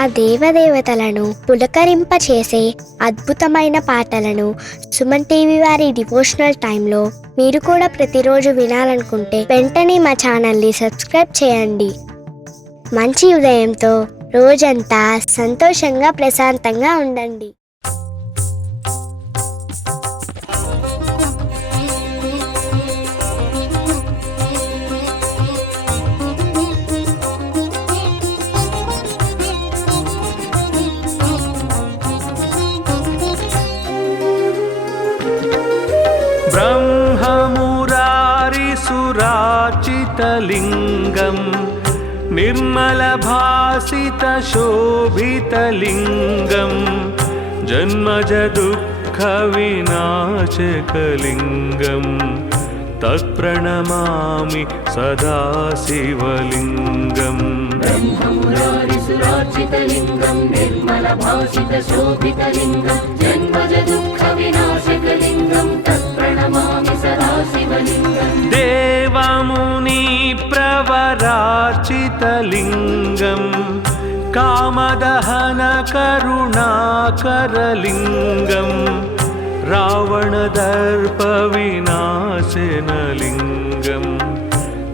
ఆ దేవదేవతలను పులకరింపచేసే అద్భుతమైన పాటలను సుమన్ టీవీ వారి డివోషనల్ టైంలో మీరు కూడా ప్రతిరోజు వినాలనుకుంటే వెంటనే మా ఛానల్ని సబ్స్క్రైబ్ చేయండి. మంచి ఉదయంతో రోజంతా సంతోషంగా ప్రశాంతంగా ఉండండి. ब्रह्ममुरारिसुराचितलिङ्गं निर्मलभासितशोभितलिङ्गं जन्मजदुःखविनाशकलिङ्गं तत्प्रणमामि सदा शिवलिङ्गम्. ब्रह्ममुरारिसुराचितलिङ्गं निर्मलभासितशोभितलिङ्गं जन्मजदुःखविनाशकलिङ्गं तत्प्रणमामि सदा शिवलिङ्गम्. देवमुनिप्रवरार्चितलिङ्गं कामदहनकरुणाकरलिङ्गं रावणदर्पविनाशनलिङ्गं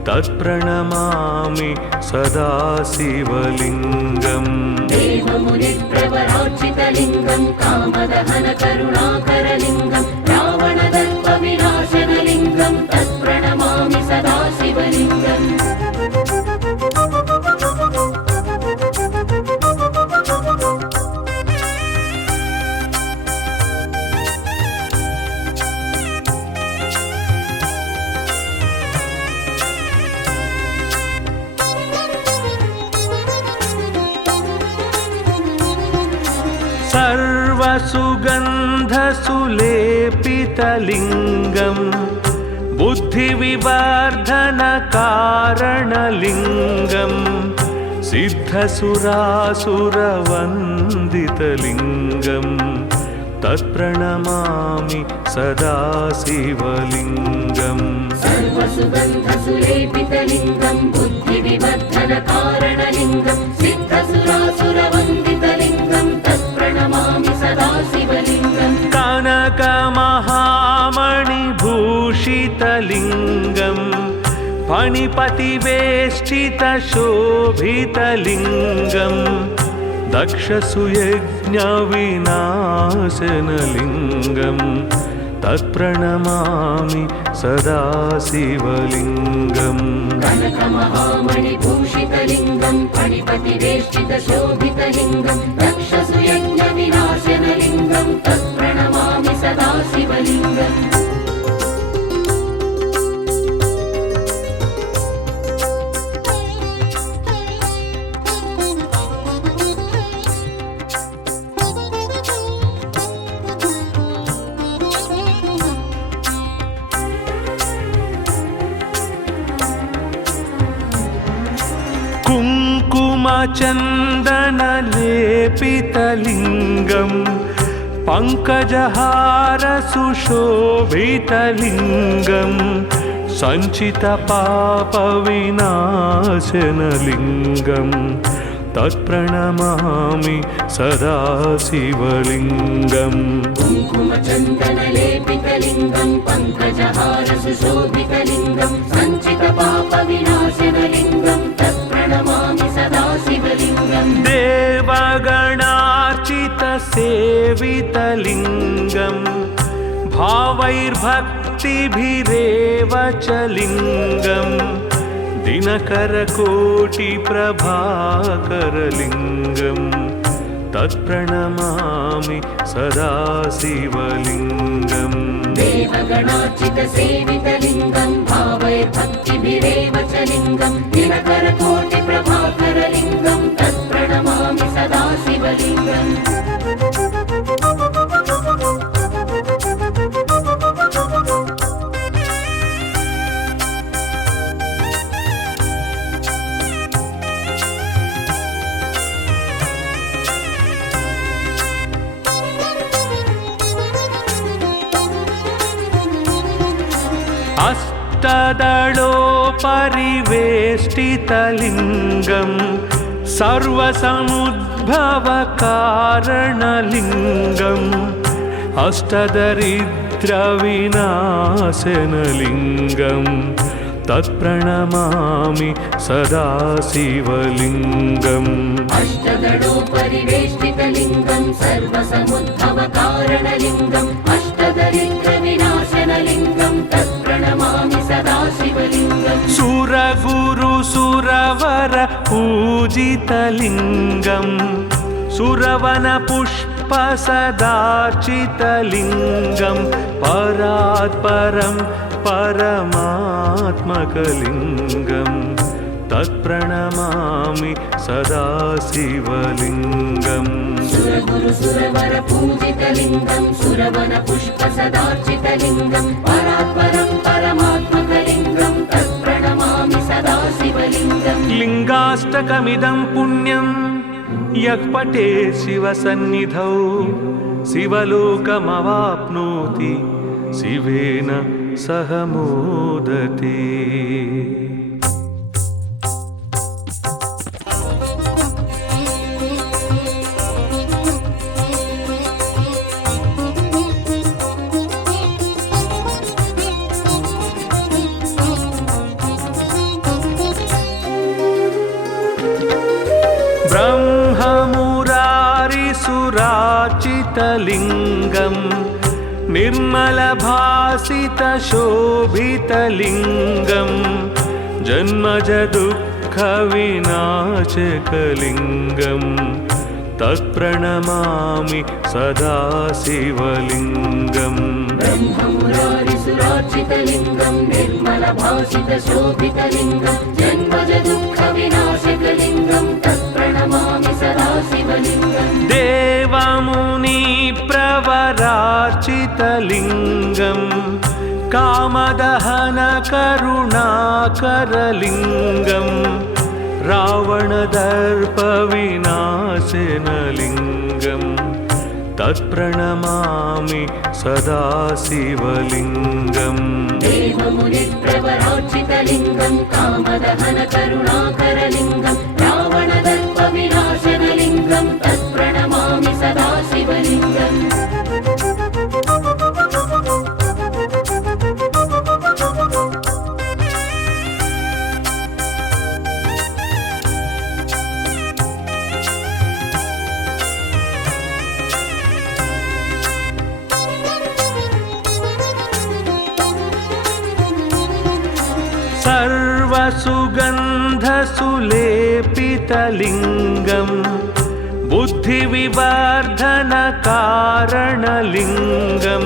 तत्प्रणमामि सदा शिवलिङ्गम्. देवमुनिप्रवरार्चितलिङ्गं कामदहनकरुणाकरलिङ्गं रावणदर्पविनाशनलिङ्गं तत्प्रणमामि सदा शिवलिङ्गम्. सर्वसुगन्धसुलेपितलिङ्गं बुद्धिविवर्धनकारणलिङ्गं सिद्धसुरासुरवन्दितलिङ्गं तत्प्रणमामि सदा शिवलिङ्गम्. सर्वसुगन्धसुलेपितलिङ्गं बुद्धिविवर्धनकारणलिङ्गं सिद्धसुरासुरवन्दितलिङ्गं तत्प्रणमामि सदा शिवलिङ्गम्. कनकमहामणिभूषितलिङ्गं फणिपतिवेष्टितशोभितलिङ्गं दक्षसुयज्ञविनाशनलिङ्गं तत्प्रणमामि सदा शिवलिङ्गम्. कनकमहामणिभूषितलिङ्गं फणिपतिवेष्टितशोभितलिङ्गं दक्षसुयज्ञविनाशनलिङ्गं तत्प्रणमामि सदा शिवलिङ्गम्. कुङ्कुमचन्दनलेपितलिङ्गं पङ्कजहारसुशोभितलिङ्गं सञ्चितपापविनाशनलिङ्गं तत्प्रणमामि सदा शिवलिङ्गम्. कुङ्कुमचन्दनलेपितलिङ्गं पङ्कजहारसुशोभितलिङ्गं सञ्चितपापविनाशनलिङ्गं तत्प्रणमामि सदा शिवलिङ्गम्. देवगणार्चितसेवितलिङ्गं भावैर्भक्तिभिरेव च लिङ्गं दिनकरकोटिप्रभाकरलिङ्गं तत्प्रणमामि सदा शिवलिङ्गम्. देवगणार्चितसेवितलिङ्गं भावैर्भक्तिभिरेव च लिङ्गं दिनकरकोटिप्रभाकरलिङ्गं तत्प्रणमामि सदा शिवलिङ्गम्. अष्टदलोपरिवेष्टितलिङ्गं सर्वसमुद्र उद्भवकारणलिङ्गम् अष्टदरिद्रविनाशनलिङ्गं तत्प्रणमामि सदा शिवलिङ्गम् अष्टदलोपरिवेष्टितलिङ्गं सर्वसमुद्भवकारणलिङ्गम् अष्टदरिद्रविनाशनलिङ्गं तत्प्रणमामि सदा शिवलिङ्गम् सुरगुरुसुरवर पूजितलिङ्गं सुरवनपुष्पसदार्चितलिङ्गं परात्परं परमात्मकलिङ्गं तत्प्रणमामि सदा शिवलिङ्गम् सुरगुरुसुरवर पूजितलिङ्गं सुरवनपुष्पसदार्चितलिङ्गं परात्परं परमात्मकलिङ्गं तत्प्रणमामि सदा शिवलिङ्गम् लिङ्गाष्टकमिदं पुण्यं यः पठे शिवसन्निधौ शिवलोकमवाप्नोति शिवेन सह मोदते। ब्रह्ममुरारिसुरार्चितलिङ्गं निर्मलभासितशोभितलिङ्गं जन्मजदुःखविनाशकलिङ्गं तत्प्रणमामि सदा शिवलिङ्गम् ब्रह्ममुरारिसुरार्चितलिङ्गं निर्मलभासितशोभितलिङ्गं जन्मजदुःखविनाशकलिङ्गं तत्प्रणमामि सदा शिवलिङ्गम् देवमुनिप्रवरार्चितलिङ्गं कामदहनकरुणाकरलिङ्गं रावणदर्पविनाशनलिङ्गं तत्प्रणमामि सदा शिवलिङ्गम् देवमुनिप्रवरार्चितलिङ्गं कामदहनकरुणाकरलिङ्गं रावणदर्पविनाशनलिङ्गं तत्प्रणमामि सदा शिवलिङ्गम् सर्वसुगन्धसुलेपितलिङ्गं बुद्धिविवर्धनकारणलिङ्गं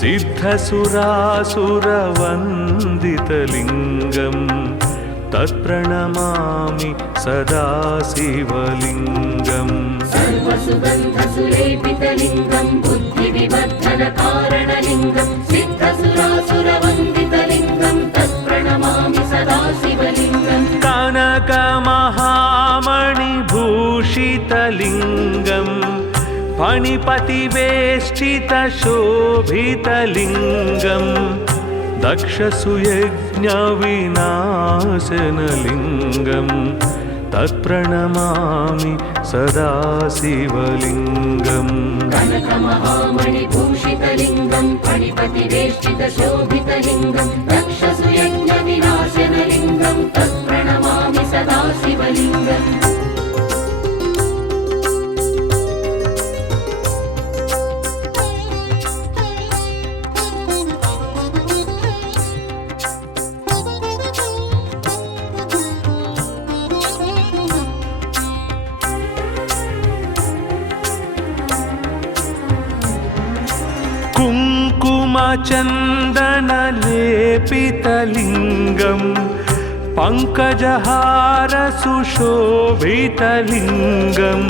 सिद्धसुरासुरवन्दितलिङ्गं तत्प्रणमामि सदा शिवलिङ्गम् सर्वसुगन्धसुलेपितलिङ्गं बुद्धिविवर्धनकारणलिङ्गं सिद्धसुरासुरवन्दितलिङ्गं तत्प्रणमामि सदा शिवलिङ्गम् कनकमहामणिभूषितलिङ्गं फणिपतिवेष्टितशोभितलिङ्गं दक्षसुयज्ञविनाशनलिङ्गं तत्प्रणमामि सदा शिवलिङ्गम् कनकमहामणिभूषितलिङ्गं फणिपतिवेष्टितशोभितलिङ्गं दक्षसुयज्ञविनाशनलिङ्गं तत्प्रणमामि सदा शिवलिङ्गम् कुङ्कुमचन्दनलेपितलिङ्गं पङ्कजहारसुशोभितलिङ्गं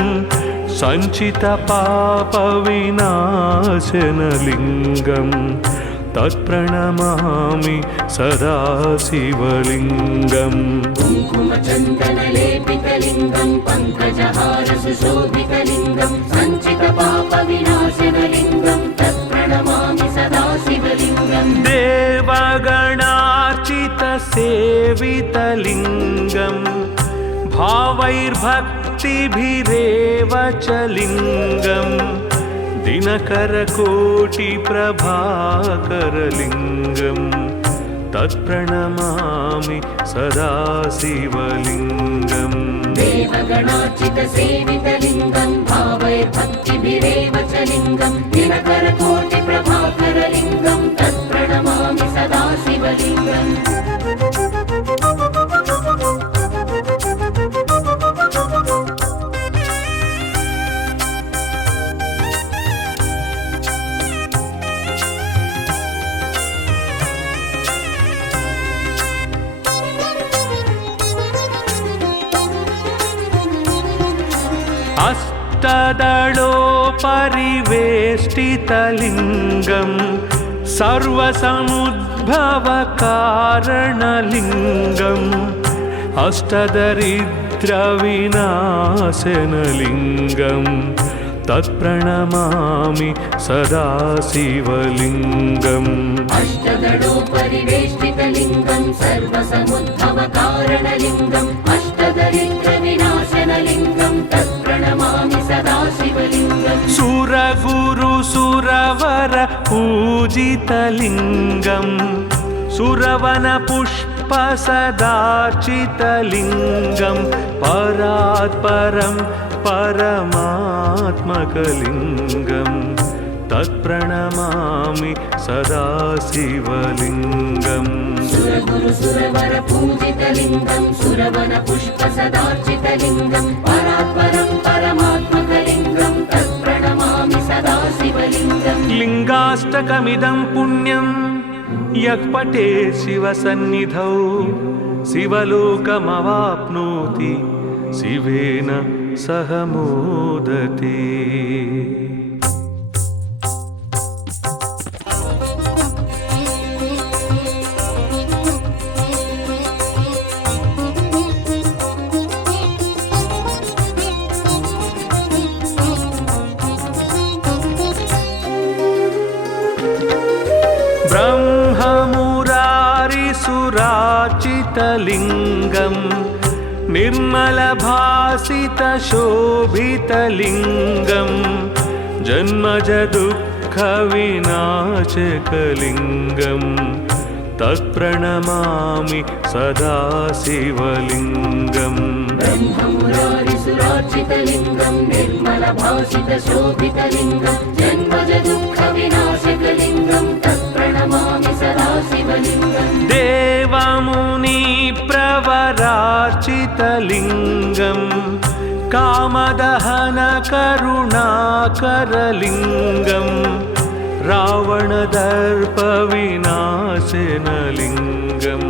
सञ्चितपापविनाशनलिङ्गं तत्प्रणमामि सदा शिवलिङ्गम् कुङ्कुमचन्दनलेपितलिङ्गं पङ्कजहारसुशोभितलिङ्गं सञ्चितपापविनाशनलिङ्गं तत्प्रणमामि सदा शिवलिङ्गम् देवगणार्चितसेवितलिङ्गं भावैर्भक्तिभिरेव च लिङ्गम् दिनकरकोटिप्रभाकरलिङ्गम् तत्प्रणमामि सदा शिवलिङ्गम् देवगणार्चितसेवितलिङ्गं भावैर्भक्तिभिरेव च लिङ्गं दिनकरकोटिप्रभाकरलिङ्गं तत्प्रणमामि सदा शिवलिङ्गम् अष्टदलोपरिवेष्टितलिङ्गं सर्वसमुद्भवकारणलिङ्गम् अष्टदरिद्रविनाशनलिङ्गं तत्प्रणमामि सदा शिवलिङ्गम् अष्टदलोपरिवेष्टितलिङ्गं सर्वसमुद्भवकारणलिङ्गम् अष्टदरिद्रविनाशनलिङ्गं तत्प्रणमामि सदा शिवलिङ्गम् सुरगुरुसुरवर पूजितलिङ्गं सुरवनपुष्पसदार्चितलिङ्गं परात्परं परमात्मकलिङ्गं तत्प्रणमामि सदा शिवलिङ्गम् सुरगुरुसुरवर पूजितलिङ्गं सुरवनपुष्पसदार्चितलिङ्गं परात्परं परमात्मकलिङ्गं तत्प्रणमामि सदा शिवलिङ्गम् लिङ्गाष्टकमिदं पुण्यं यः पठेत् शिवसन्निधौ शिवलोकमवाप्नोति शिवेन सह मोदते। ब्रह्ममुरारिसुरार्चितलिङ्गं निर्मलभासितशोभितलिङ्गं जन्मजदुःखविनाशकलिङ्गं तत्प्रणमामि सदा शिवलिङ्गम् ब्रह्ममुरारिसुरार्चितलिङ्गं निर्मलभासितशोभितलिङ्गं जन्मजदुःखविनाशकलिङ्गं तत्प्रणमामि सदा शिवलिङ्गम् देवमुनिप्रवरार्चितलिङ्गं कामदहनकरुणाकरलिङ्गं रावणदर्पविनाशनलिङ्गं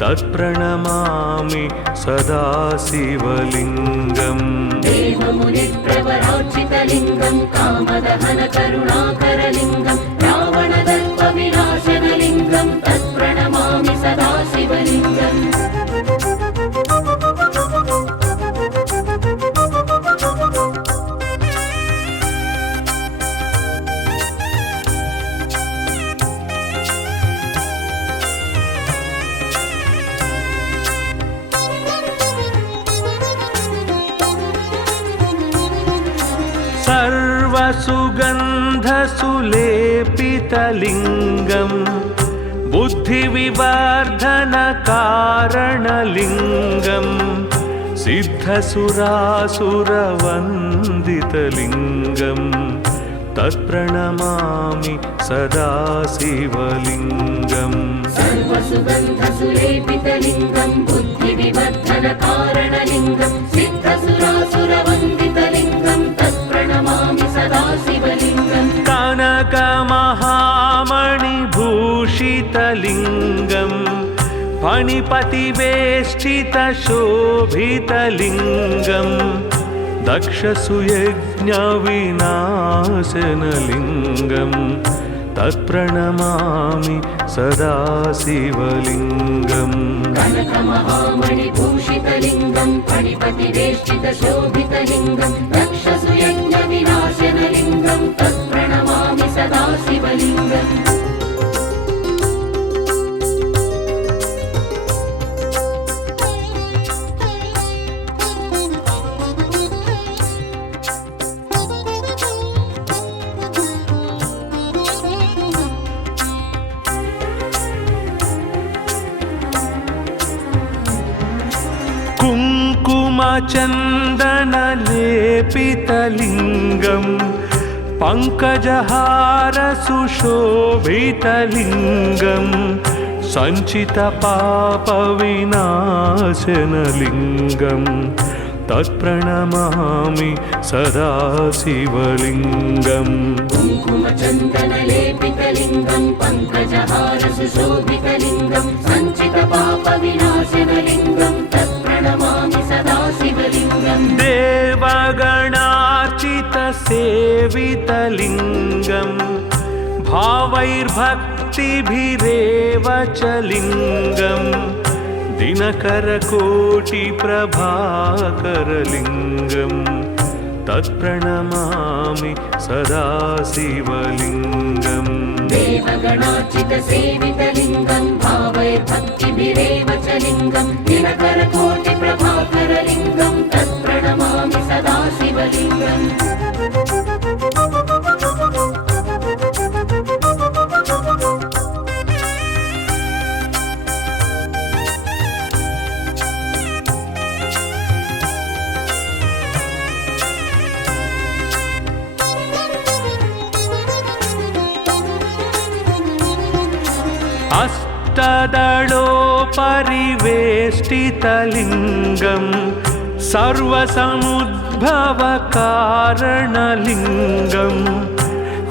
तत्प्रणमामि सदा शिवलिङ्गम् देवमुनिप्रवरार्चितलिङ्गं कामदहनकरुणाकरलिङ्गं रावणदर्पविनाशनलिङ्गं तत्प्रणमामि सदा शिवलिङ्गम् सर्वसुगन्धसुलेपितलिङ्गं बुद्धिविवर्धनकारणलिङ्गं सिद्धसुरासुरवन्दितलिङ्गं तत्प्रणमामि सदा शिवलिङ्गम् सर्वसुगन्धसुलेपितलिङ्गं बुद्धिविवर्धनकारणलिङ्गं सिद्धसुरासुरवन्दितलिङ्गं तत्प्रणमामि सदा शिवलिङ्गम् कनकमहामणिभूषितलिङ्गं फणिपतिवेष्टितशोभितलिङ्गं दक्षसुयज्ञविनाशनलिङ्गं तत्प्रणमामि सदा शिवलिङ्गम् कनकमहामणिभूषितलिङ्गं फणिपतिवेष्टितशोभितलिङ्गं दक्षसुयज्ञविनाशनलिङ्गं तत्प्रणमामि सदा शिवलिङ्गम् कुङ्कुमचन्दनलेपितलिङ्गं पङ्कजहारसुशोभितलिङ्गं सञ्चितपापविनाशनलिङ्गं तत्प्रणमामि सदा शिवलिङ्गम् कुङ्कुमचन्दनलेपितलिङ्गं पङ्कजहारसुशोभितलिङ्गं सञ्चितपापविनाशनलिङ्गं तत्प्रणमामि सदा शिवलिङ्गम् देवगणार्चितसेवितलिङ्गं भावैर्भक्तिभिरेव च लिङ्गं दिनकरकोटिप्रभाकरलिङ्गं तत्प्रणमामि सदा शिवलिङ्गम् देवगणार्चितसेवितलिङ्गं भावैर्भक्तिभिरेव च लिङ्गं दिनकरकोटिप्रभाकरलिङ्गं तत्प्रणमामि सदा शिवलिङ्गम् अष्टदलोपरिवेष्टितलिङ्गं सर्वसमुद्भवकारणलिङ्गम्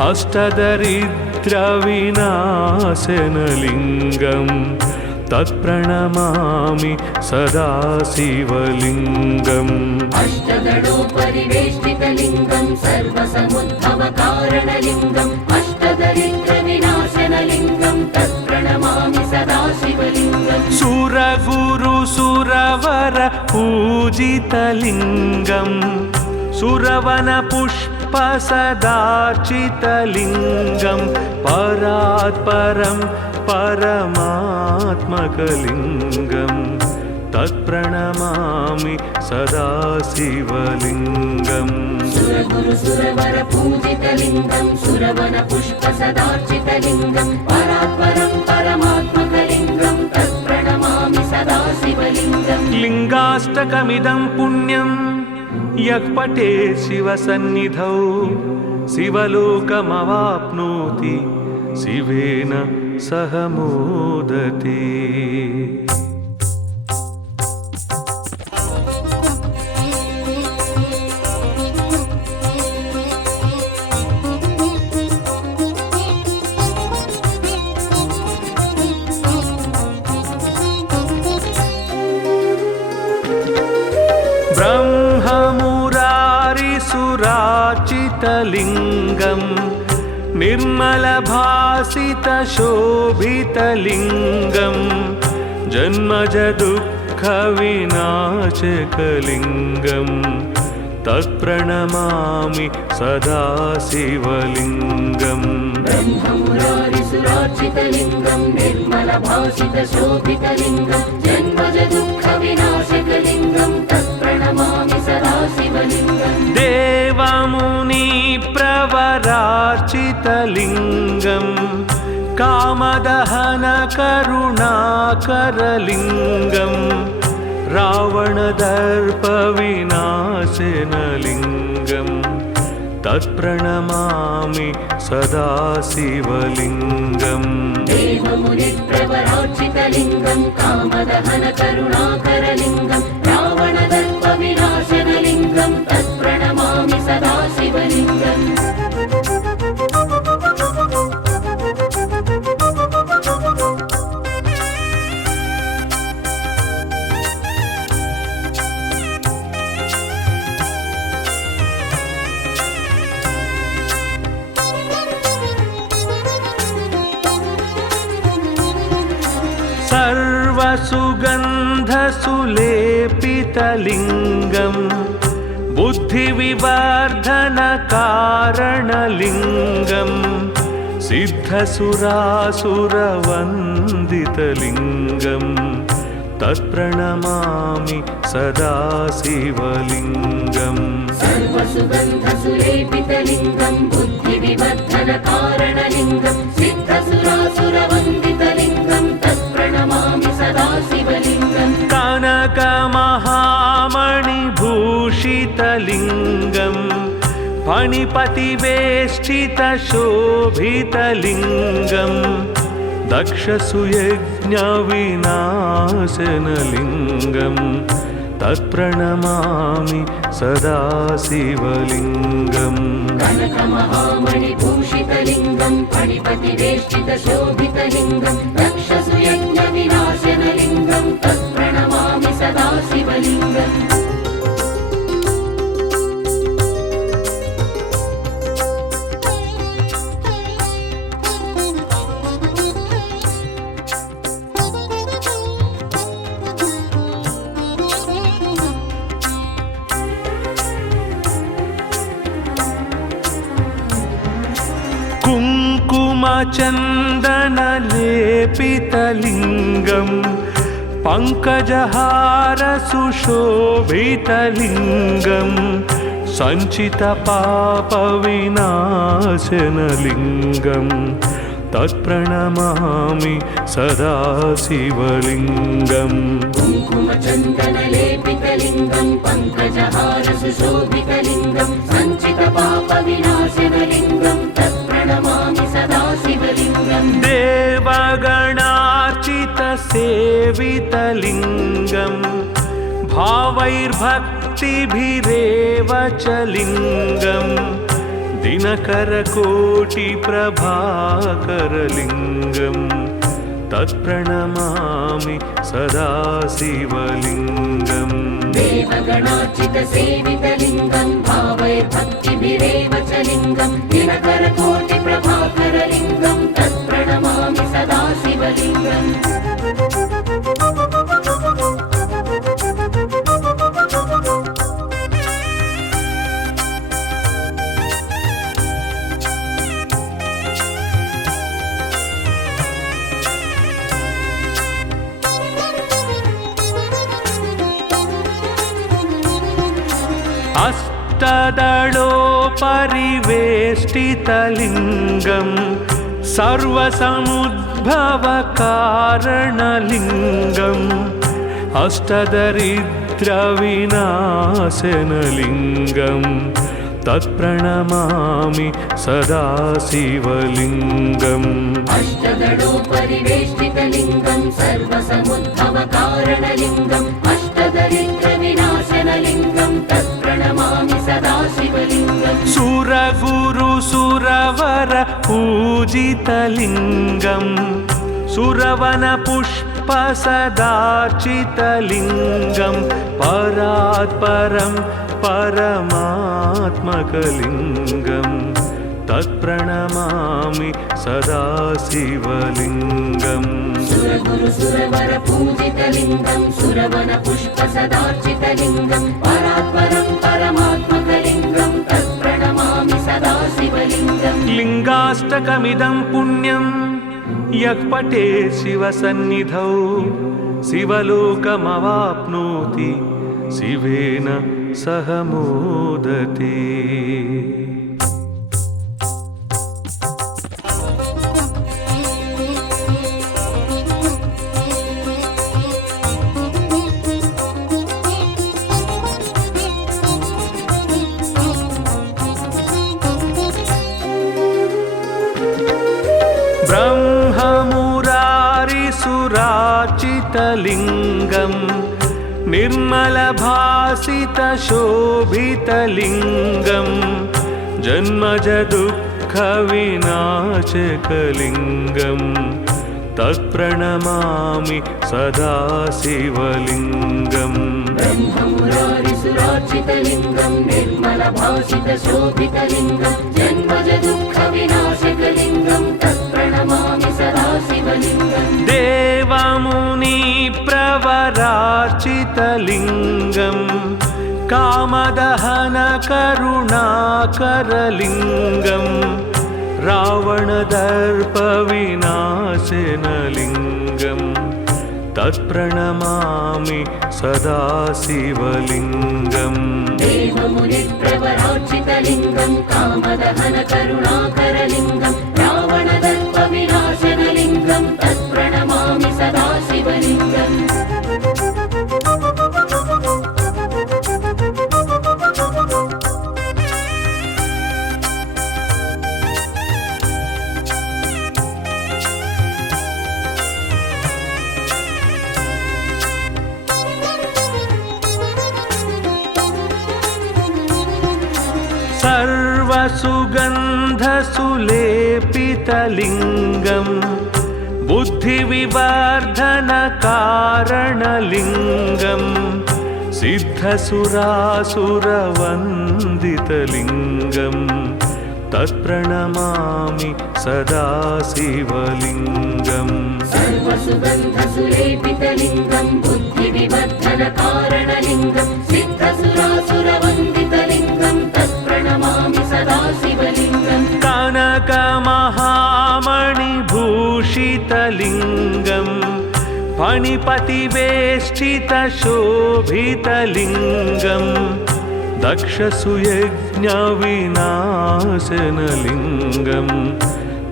अष्टदरिद्रविनाशनलिङ्गं तत्प्रणमामि सदा शिवलिङ्गम् अष्टदलोपरिवेष्टितलिङ्गं सर्वसमुद्भवकारणलिङ्गम् अष्टदरिद्रविनाशनलिङ्गं तत्प्रणमामि सदा शिवलिङ्गम् सुरगुरुसुरवर पूजितलिङ्गं सुरवनपुष्पसदार्चितलिङ्गं परात्परं परमात्मकलिङ्गं तत्प्रणमामि सदा शिवलिङ्गम् सुरगुरुसुरवर पूजितलिङ्गं सुरवनपुष्पसदार्चितलिङ्गं परात्परं परमात्मकलिङ्गं तत्प्रणमामि सदा शिवलिङ्गम् लिङ्गाष्टकमिदं पुण्यं यः पठेत् शिवसन्निधौ शिवलोकमवाप्नोति शिवेन सह मोदते। ब्रह्ममुरारिसुरार्चितलिङ्गं निर्मलभासितशोभितलिङ्गं जन्मजदुःखविनाशकलिङ्गं तत्प्रणमामि सदा शिवलिङ्गम् ब्रह्ममुरारिसुरार्चितलिङ्गं निर्मलभासितशोभितलिङ्गं जन्मजदुःखविनाशकलिङ्गं तत्प्रणमामि सदा शिवलिङ्गम् देवमुनिप्रवरार्चितलिङ्गं कामदहनकरुणाकरलिङ्गं रावणदर्पविनाशनलिङ्गं तत्प्रणमामि सदा शिवलिङ्गम् देवमुनिप्रवरार्चितलिङ्गं कामदहनकरुणाकरलिङ्गं रावणदर्पविनाशनलिङ्गं तत्प्रणमामि सदा शिवलिङ्गम् सर्वसुगन्धसुलेपितलिङ्गं बुद्धिविवर्धनकारणलिङ्गं सिद्धसुरासुरवन्दितलिङ्गं तत्प्रणमामि सदा शिवलिङ्गम् सर्वसुगन्धसुलेपितलिङ्गं बुद्धिविवर्धनकारणलिङ्गं सिद्धसुरासुरवन्दितलिङ्गं तत्प्रणमामि सदा शिवलिङ्गम् कनकमहामणिमण्डितलिङ्गं शोभितलिङ्गं फणिपतिवेष्टितशोभितलिङ्गं दक्षसुयज्ञविनाशनलिङ्गं तत्प्रणमामि सदा शिवलिङ्गम् कनकमहामणिभूषितलिङ्गं फणिपतिवेष्टितशोभितलिङ्गं दक्षसुयज्ञविनाशनलिङ्गं तत्प्रणमामि सदा शिवलिङ्गम् कुङ्कुमचन्दनलेपितलिङ्गं पङ्कजहारसुशोभितलिङ्गं सञ्चितपापविनाशनलिङ्गं तत्प्रणमामि सदा शिवलिङ्गम् कुङ्कुमचन्दनलेपितलिङ्गं पङ्कजहारसुशोभितलिङ्गं सञ्चितपापविनाशनलिङ्गं तत्प्रणमामि सदा शिवलिङ्गम् देवगणार्चितसेवितलिङ्गं भावैर्भक्तिभिरेव च लिङ्गं दिनकरकोटिप्रभाकरलिङ्गं तत्प्रणमामि सदा शिवलिङ्गम् देवगणार्चितसेवितलिङ्गं भावैर्भक्तिभिरेव च लिङ्गं दिनकरकोटिप्रभाकरलिङ्गं तत्प्रणमामि सदा शिवलिङ्गम् अष्टदलोपरिवेष्टितलिङ्गं सर्वसमुद्भवकारणलिङ्गम् अष्टदरिद्रविनाशनलिङ्गं तत्प्रणमामि सदा शिवलिङ्गम् अष्टदलोपरिवेष्टितलिङ्गं सर्वसमुद्भवकारणलिङ्गम् अष्टदरिद्रविनाशनलिङ्गं तत्प्रणमामि सदा शिवलिङ्गम् सुरगुरुसुरवर पूजितलिङ्गं सुरवनपुष्पसदार्चितलिङ्गं परात्परं परमात्मकलिङ्गं तत्प्रणमामि सदा शिवलिङ्गम् सुरगुरुसुरवर पूजितलिङ्गं सुरवनपुष्पसदार्चितलिङ्गं परात्परं परमात्मकलिङ्गं तत्प्रणमामि सदा शिवलिङ्गम् लिङ्गाष्टकमिदं पुण्यं यः पठेत् शिवसन्निधौ शिवलोकमवाप्नोति शिवेन सह मोदते। ब्रह्ममुरारिसुरार्चितलिङ्गं निर्मलभासितशोभितलिङ्गं जन्मजदुःखविनाशकलिङ्गं तत्प्रणमामि सदा शिवलिङ्गम् ब्रह्ममुरारिसुरार्चितलिङ्गं निर्मलभासितशोभितलिङ्गं जन्मजदुःखविनाशकलिङ्गं तत्प्रणमामि सदा शिवलिङ्गम् देवमुनिप्रवरार्चितलिङ्गं कामदहनकरुणाकरलिङ्गं रावणदर्पविनाशनलिङ्गं तत्प्रणमामि सदा शिवलिङ्गम् देवमुनिप्रवरार्चितलिङ्गं कामदहनकरुणाकरलिङ्गं रावणदर्पविनाशनलिङ्गं तत्प्रणमामि सदा शिवलिङ्गम् सर्वसुगन्धसुलेपितलिङ्गं बुद्धिविवर्धनकारणलिङ्गं सिद्धसुरासुरवन्दितलिङ्गं तत्प्रणमामि सदा शिवलिङ्गम् सर्वसुगन्धसुलेपितलिङ्गं बुद्धिविवर्धनकारणलिङ्गं सिद्धसुरासुरवन्दितलिङ्गं तत्प्रणमामि सदा शिवलिङ्गम् कनकमहामणिभूषितलिङ्गं फणिपतिवेष्टितशोभितलिङ्गं दक्षसुयज्ञविनाशनलिङ्गं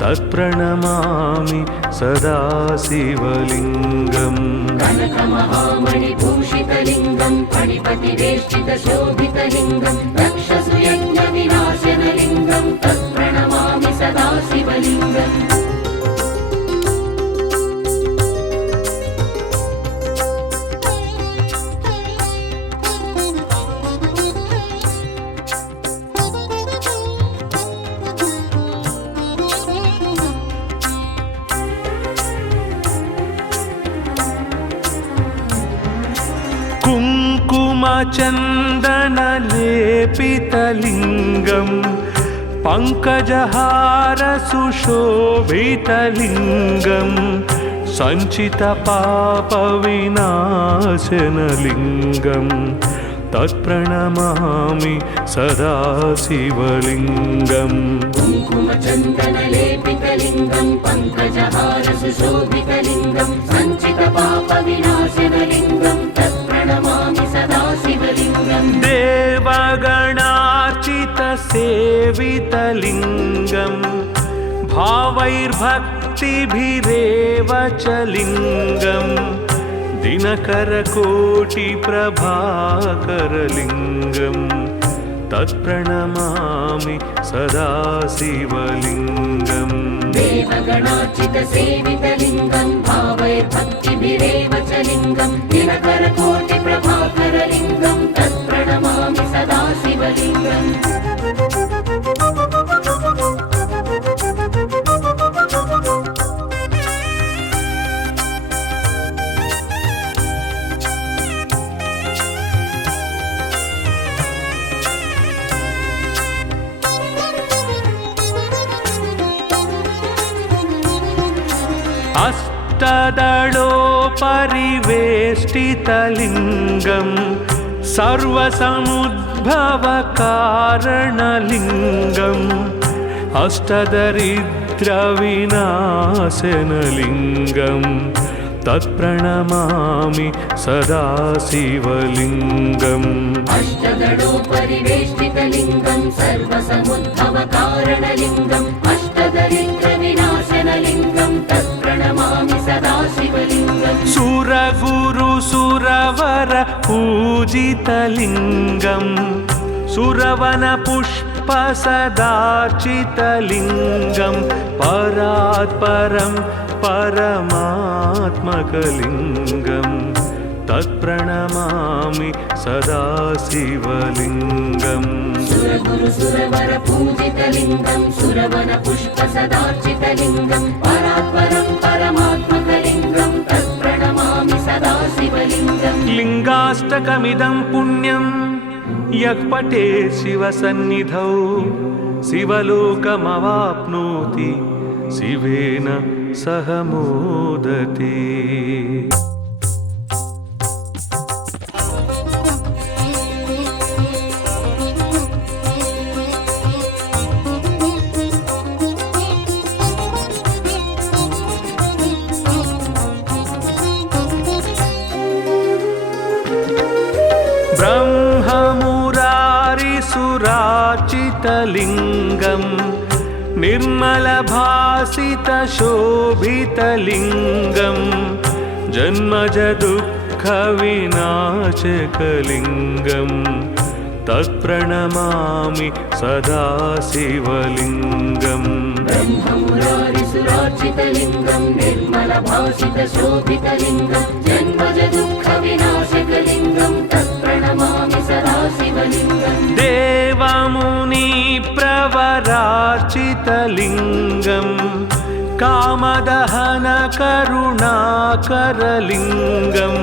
तत्प्रणमामि सदा शिवलिङ्गम् कनकमहामणिभूषितलिङ्गं फणिपतिवेष्टितशोभितलिङ्गं दक्षसुयज्ञविनाशनलिङ्गं तत्प्रणमामि सदा शिवलिङ्गम् कुङ्कुमचन्दनलेपितलिङ्गं पङ्कजहारसुशोभितलिङ्गं सञ्चितपापविनाशनलिङ्गं तत्प्रणमामि सदा शिवलिङ्गम् कुङ्कुमचन्दनलेपितलिङ्गं पङ्कजहारसुशोभितलिङ्गं सञ्चितपापविनाशनलिङ्गं तत्प्रणमामि सदा शिवलिङ्गम् देवगणार्चितसेवितलिङ्गं भावैर्भक्तिभिरेव च लिङ्गं दिनकरकोटिप्रभाकरलिङ्गं तत्प्रणमामि सदा शिवलिङ्गम् देवगणार्चितसेवितलिङ्गं भावैर्भक्तिभिरेव च लिङ्गं दिनकरकोटिप्रभाकरलिङ्गं तत्प्रणमामि सदा शिवलिङ्गम् अष्टदलोपरिवेष्टितलिङ्गं सर्वसमुद्भवकारणलिङ्गम् अष्टदरिद्रविनाशनलिङ्गं तत्प्रणमामि सदा शिवलिङ्गम् अष्टदलोपरिवेष्टितलिङ्गं सर्वसमुद्भवकारणलिङ्गम् अष्टदरिद्रविनाशनलिङ्गं तत्प्रणमामि सदा शिवलिङ्गम् सुरगुरुसुरवर पूजितलिङ्गं सुरवनपुष्पसदार्चितलिङ्गं परात्परं परमात्मकलिङ्गं तत्प्रणमामि सदा शिवलिङ्गम् सुरगुरुसुरवर पूजितलिङ्गं सुरवनपुष्पसदार्चितलिङ्गं परात्परं परमात्मकलिङ्गं तत्प्रणमामि सदा शिवलिङ्गम् लिङ्गाष्टकमिदं पुण्यं यः पठेत् शिवसन्निधौ शिवलोकमवाप्नोति शिवेन सह मोदते। ब्रह्ममुरारिसुराचितलिङ्गं निर्मलभासितशोभितलिङ्गं जन्मजदुःखविनाशकलिङ्गं तत्प्रणमामि सदा शिवलिङ्गम् ब्रह्ममुरारिसुराचितलिङ्गं निर्मलभासितशोभितलिङ्गं जन्मजदुःखविनाशकलिङ्गं तत्प्रणमामि सदा शिवलिङ्गम् देवमुनि सुरवरार्चितलिङ्गं कामदहनकरुणाकरलिङ्गं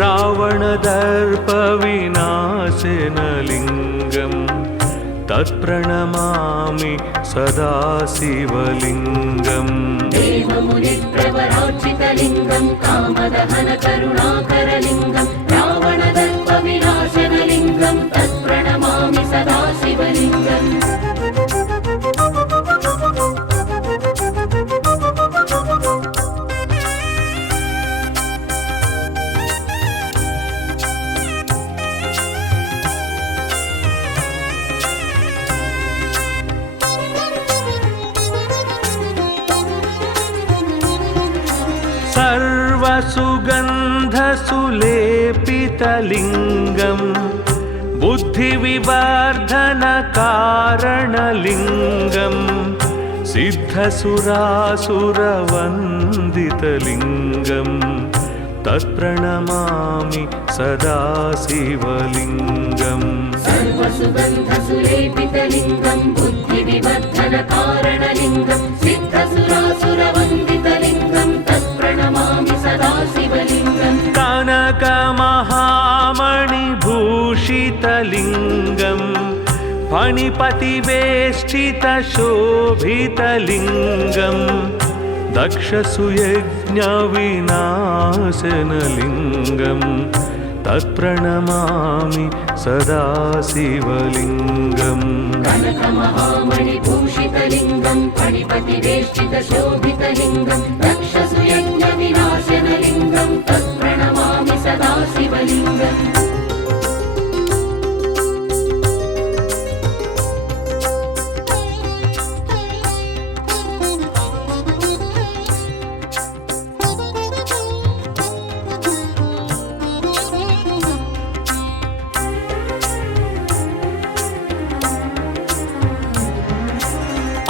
रावणदर्पविनाशनलिङ्गं तत्प्रणमामि सदा शिवलिङ्गम् देवमुनिप्रवरार्चितलिङ्गं कामदहनकरुणाकरलिङ्गं रावणदर्पविनाशनलिङ्गं तत्प्रणमामि सदा शिवलिङ्गम् सर्वसुगन्धसुलेपितलिङ्गं बुद्धिविवर्धनकारणलिङ्गं सिद्धसुरासुरवन्दितलिङ्गं तत्प्रणमामि सदा शिवलिङ्गम् सर्वसुगन्धसुलेपितलिङ्गं बुद्धिविवर्धनकारणलिङ्गं सिद्धसुरासुरवन्दितलिङ्गं तत्प्रणमामि सदा शिवलिङ्गम् कनकमहामणिभूषितलिङ्गं फणिपतिवेष्टितशोभितलिङ्गं दक्षसुयज्ञविनाशनलिङ्गं तत्प्रणमामि सदा शिवलिङ्गम् कनकमहामणिभूषितलिङ्गं फणिपतिवेष्टितशोभितलिङ्गं दक्षसुयज्ञविनाशनलिङ्गं तत्प्रणमामि सदा शिवलिङ्गम्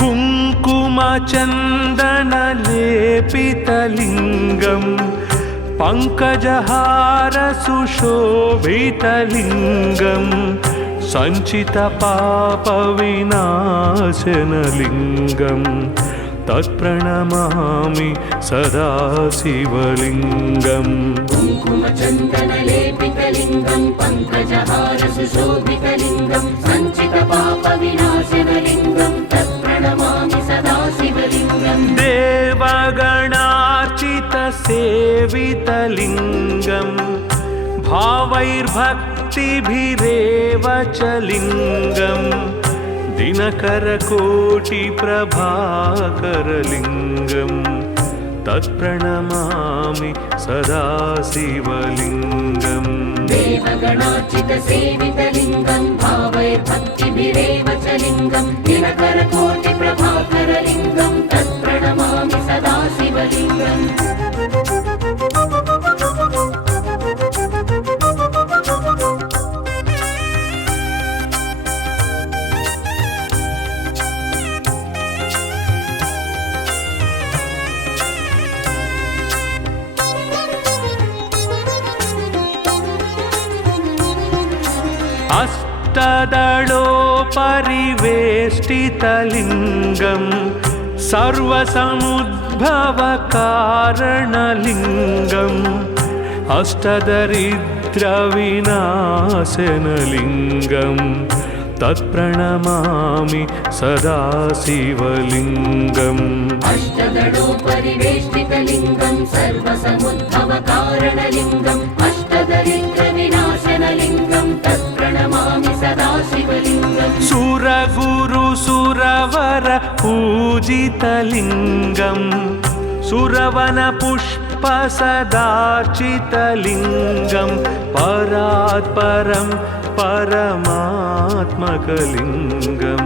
कुङ्कुमचन्दनलेपितलिङ्गं पङ्कजहारसुशोभितलिङ्गं सञ्चितपापविनाशनलिङ्गं तत्प्रणमामि सदा शिवलिङ्गम् कुङ्कुमचन्दनलेपितलिङ्गं पङ्कजहारसुशोभितलिङ्गं सञ्चितपापविनाशनलिङ्गं तत्प्रणमामि सदा शिवलिङ्गम् देवगणार्चितसेवितलिङ्गं भावैर्भक्तिभिरेव च लिङ्गं दिनकरकोटिप्रभाकरलिङ्गं तत्प्रणमामि सदा शिवलिङ्गम् देवगणार्चितसेवितलिङ्गं भावैर्भक्तिभिरेव च लिङ्गं दिनकरकोटिप्रभाकरलिङ्गं तत्प्रणमामि सदा शिवलिङ्गम् अष्टदलोपरिवेष्टितलिङ्गं सर्वसमुद्भवकारणलिङ्गम् अष्टदरिद्रविनाशनलिङ्गं तत्प्रणमामि सदा शिवलिङ्गम् अष्टदलोपरिवेष्टितलिङ्गं सर्वसमुद्भवकारणलिङ्गम् अष्टदरिद्रविनाशनलिङ्गं तत्प्रणमामि सदा शिवलिङ्गम् सुरगुरुसुरवर पूजितलिङ्गं सुरवनपुष्पसदार्चितलिङ्गं परात्परं परमात्मकलिङ्गं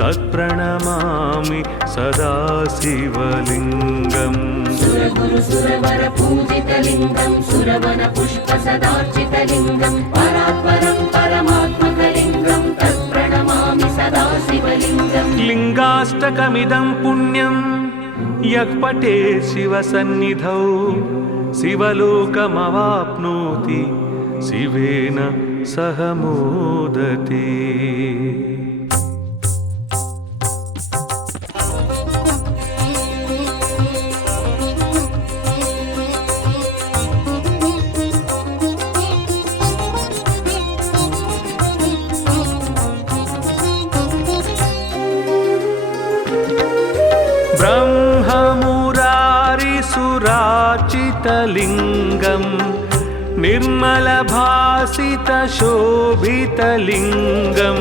तत्प्रणमामि सदा शिवलिङ्गम् सुरगुरुसुरवर पूजितलिङ्गं सुरवनपुष्पसदार्चितलिङ्गं परात्परं परमात्मकलिङ्गं तत्प्रणमामि सदा शिवलिङ्गम् लिङ्गाष्टकमिदं पुण्यं यः पठे शिवसन्निधौ शिवलोकमवाप्नोति शिवेन सह मोदते। भासितलिङ्गं निर्मलभासितशोभितलिङ्गं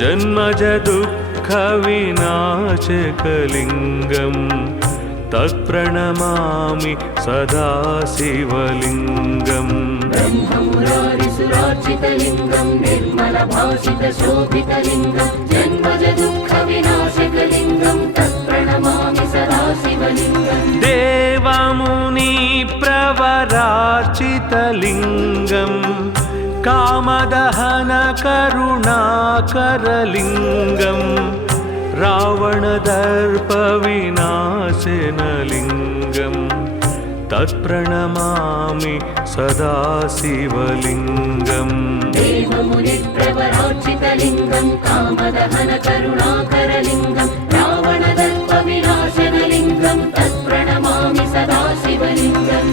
जन्मजदुःखविनाशकलिङ्गं तत्प्रणमामि सदा शिवलिङ्गम् ब्रह्ममुरारिसुरार्चितलिङ्गं निर्मलभासितशोभितलिङ्गं जन्मजदुःखविनाशकलिङ्गं तत्प्रणमामि सदा शिवलिङ्गम् देवमुनिप्रवरार्चितलिङ्गं कामदहनकरुणाकरलिङ्गं रावणदर्पविनाशनलिङ्गं तत्प्रणमामि सदा शिवलिङ्गम् देवमुनिप्रवरार्चितलिङ्गं कामदहनकरुणाकरलिङ्गं रावणदर्पविनाशनलिङ्गं तत्प्रणमामि सदा शिवलिङ्गम्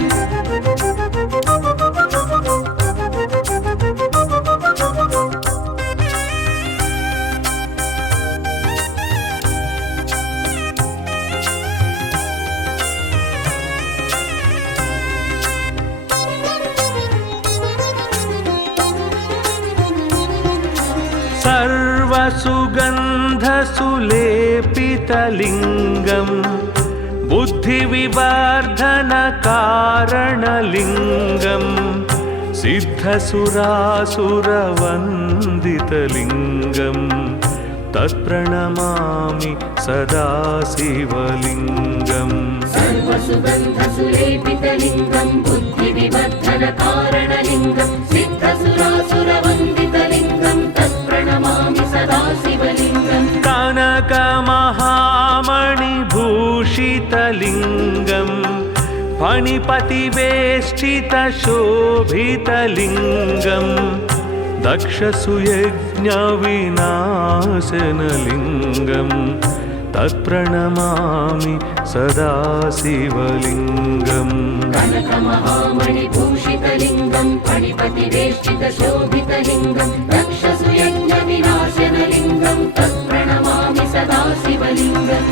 सर्वसुगन्धसुलेपितलिङ्गं बुद्धिविवर्धनकारणलिङ्गं सिद्धसुरासुरवन्दितलिङ्गं तत्प्रणमामि सदा शिवलिङ्गम् सर्वसुगन्धसुलेपितलिङ्गं बुद्धिविवर्धनकारणलिङ्गं सिद्धसुरासुरवन्दितलिङ्गं तत्प्रणमामि सदा शिवलिङ्गम् कनकमहामणिभूषितलिङ्गं फणिपतिवेष्टितशोभितलिङ्गं दक्षसुयज्ञविनाशनलिङ्गं तत्प्रणमामि सदा शिवलिङ्गम् कनकमहामणिभूषितलिङ्गं फणिपतिवेष्टितशोभितलिङ्गं दक्षसुयज्ञविनाशनलिङ्गं तत्प्रणमामि सदा शिवलिङ्गम्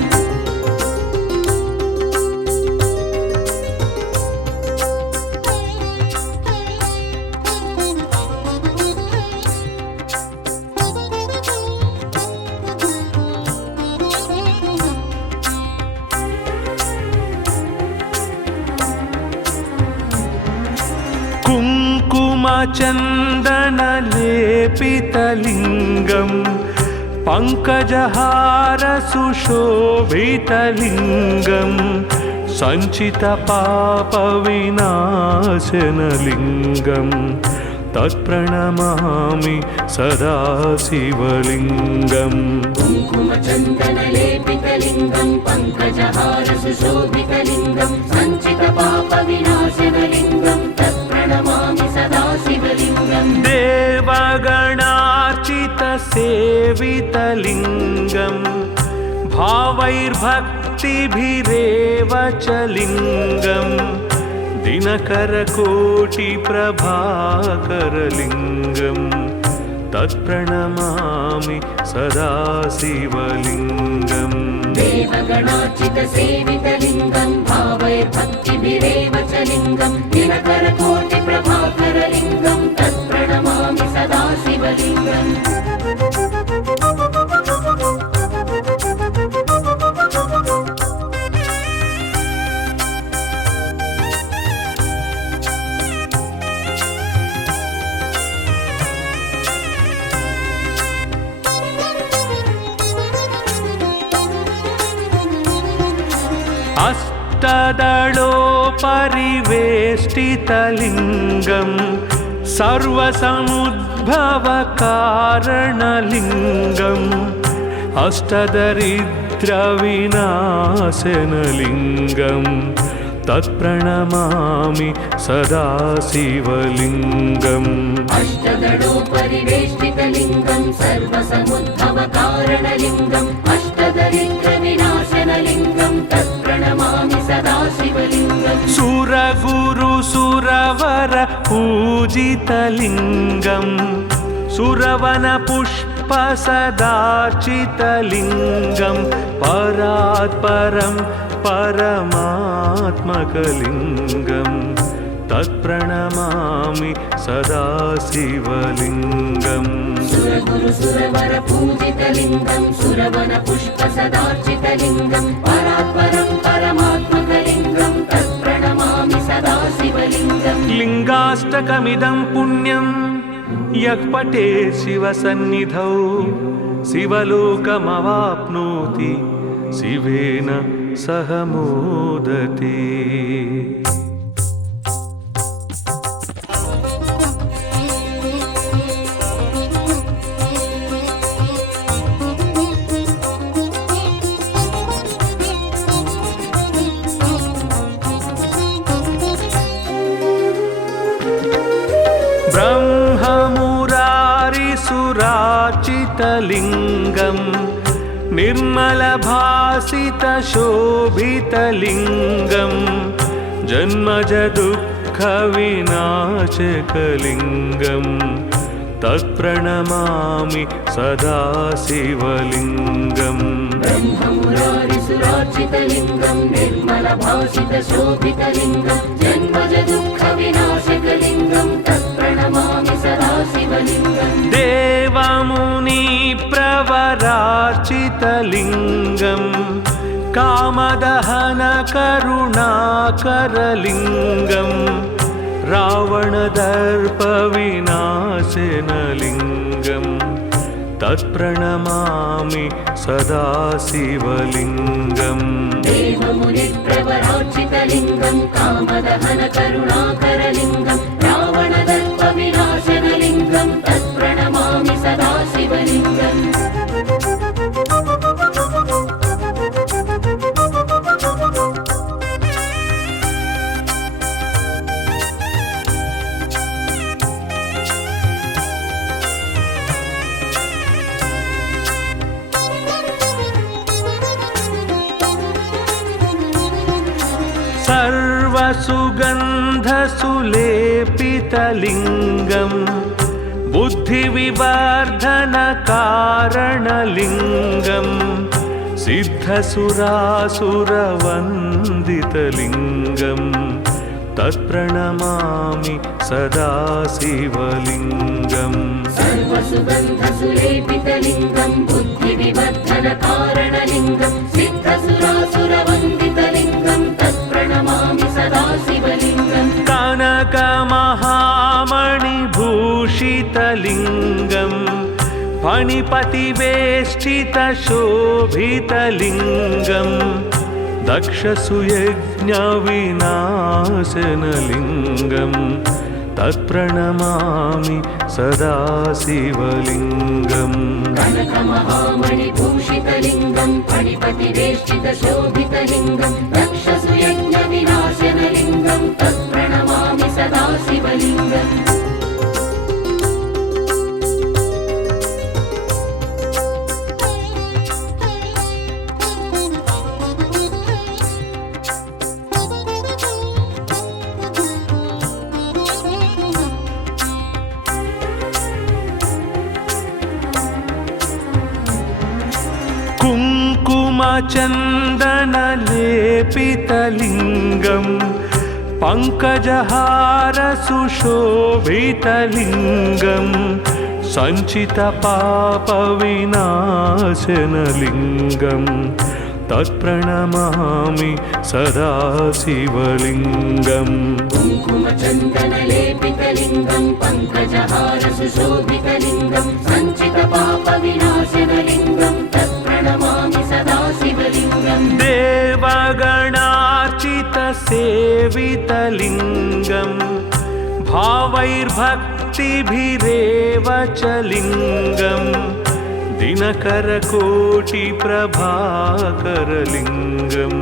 कुङ्कुमचन्दनलेपितलिङ्गं पङ्कजहारसुशोभितलिङ्गं सञ्चितपापविनाशनलिङ्गं तत्प्रणमामि सदा शिवलिङ्गम् कुङ्कुमचन्दनलेपितलिङ्गं पङ्कजहारसुशोभितलिङ्गं सञ्चितपापविनाशनलिङ्गं तत्प्रणमामि सदा शिवलिङ्गम् देवगणार्चितसेवितलिङ्गं भावैर्भक्तिभिरेव च लिङ्गं दिनकरकोटिप्रभाकरलिङ्गं तत्प्रणमामि सदा शिवलिङ्गम् देवगणार्चितसेवितलिङ्गं भावैर्भक्तिभिरेव च लिङ्गं दिनकरकोटिप्रभाकरलिङ्गं तत्प्रणमामि सदा शिवलिङ्गम् अष्टदलोपरिवेष्टितलिङ्गं सर्वसमुद्भवकारणलिङ्गम् अष्टदरिद्रविनाशनलिङ्गं तत्प्रणमामि सदा शिवलिङ्गम् अष्टदलोपरिवेष्टितलिङ्गं सर्वसमुद्भवकारणलिङ्गम् अष्टदरिद्रविनाशनलिङ्गं तत्प्रणमामि सदा शिवलिङ्गम् सुरगुरुसुरवर पूजितलिङ्गं सुरवनपुष्पसदार्चितलिङ्गं परात् परं परमात्मकलिङ्गं तत्प्रणमामि सदा शिवलिङ्गम् सुरगुरु सुरवर पूजितलिङ्गं सुरवन पुष्प सदार्चितलिङ्गं परात्परं परमात्मकलिङ्गं तत्प्रणमामि सदा शिवलिङ्गम् लिङ्गाष्टकमिदं पुण्यं यः पठेत् शिवसन्निधौ शिवलोकमवाप्नोति शिवेन सह मोदते। ब्रह्ममुरारिसुरार्चितलिङ्गं निर्मलभासितशोभितलिङ्गं जन्मजदुःखविनाशकलिङ्गं तत्प्रणमामि सदा शिवलिङ्गम् ब्रह्ममुरारिसुरार्चितलिङ्गं निर्मलभासितशोभितलिङ्गं जन्मजदुःखविनाशकलिङ्गं तत्प्रणमामि सदा शिवलिङ्गम् देवमुनिप्रवरार्चितलिङ्गं कामदहनकरुणाकरलिङ्गं रावणदर्पविनाशनलिङ्गं तत्प्रणमामि सदा शिवलिङ्गम् देवमुनिप्रवरार्चितलिङ्गं कामदहनकरुणाकरलिङ्गं रावणदर्पविनाशनलिङ्गं तत्प्रणमामि सदा शिवलिङ्गम् सर्वसुगन्धसुलेपितलिङ्गं बुद्धिविवर्धनकारणलिङ्गं सिद्धसुरासुरवन्दितलिङ्गं तत्प्रणमामि सदा शिवलिङ्गम् सर्वसुगन्धसुलेपितलिङ्गं बुद्धिविवर्धनकारणलिङ्गं सिद्धसुरासुरवन्दितलिङ्गं तत्प्रणमामि सदा शिवलिङ्गम् कनकमहामणिभूषितलिङ्गं फणिपतिवेष्टितशोभितलिङ्गं दक्षसुयज्ञविनाशनलिङ्गं तत्प्रणमामि सदा शिवलिङ्गम् कनकमहामणिभूषितलिङ्गं फणिपतिवेष्टितशोभितलिङ्गं दक्षसुयज्ञविनाशनलिङ्गं तत्प्रणमामि सदा शिवलिङ्गम् कुङ्कुमचन्दनलेपितलिङ्गं पङ्कजहारसुशोभितलिङ्गं सञ्चितपापविनाशनलिङ्गं तत्प्रणमामि सदा शिवलिङ्गम् कुङ्कुमचन्दनलेपितलिङ्गं पङ्कजहारसुशोभितलिङ्गं सञ्चितपापविनाशनलिङ्गं तत्प्रणमामि सदा शिवलिङ्गम् देवगणार्चितसेवितलिङ्गं भावैर्भक्तिभिरेव च लिङ्गं दिनकरकोटिप्रभाकरलिङ्गं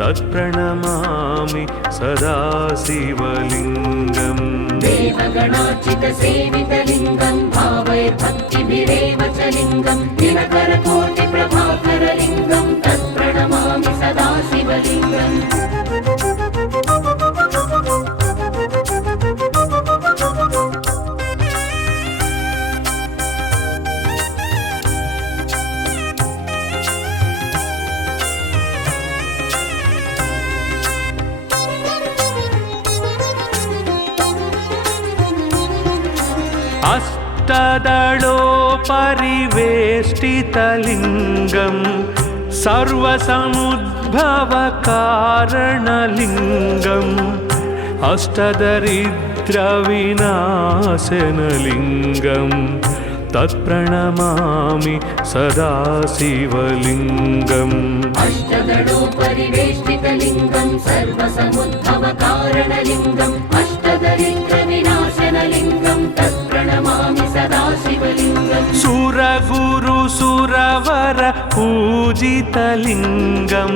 तत्प्रणमामि सदा शिवलिङ्गम् देवगणार्चितसेवितलिङ्गं भावैर्भक्तिभिरेव च लिङ्गं दिनकरकोटिप्रभाकरलिङ्गं तत्प्रणमामि सदा शिवलिङ्गम् अष्टदलोपरिवेष्टितलिङ्गं सर्वसमुद्भवकारणलिङ्गम् अष्टदरिद्रविनाशनलिङ्गं तत्प्रणमामि सदा शिवलिङ्गम् अष्टदलोपरिवेष्टितलिङ्गं सर्वसमुद्भवकारणलिङ्गम् अष्टदरिद्रविनाशनलिङ्गं तत्प्रणमामि सदा शिवलिङ्गम् सुरगुरुसुरवर पूजितलिङ्गं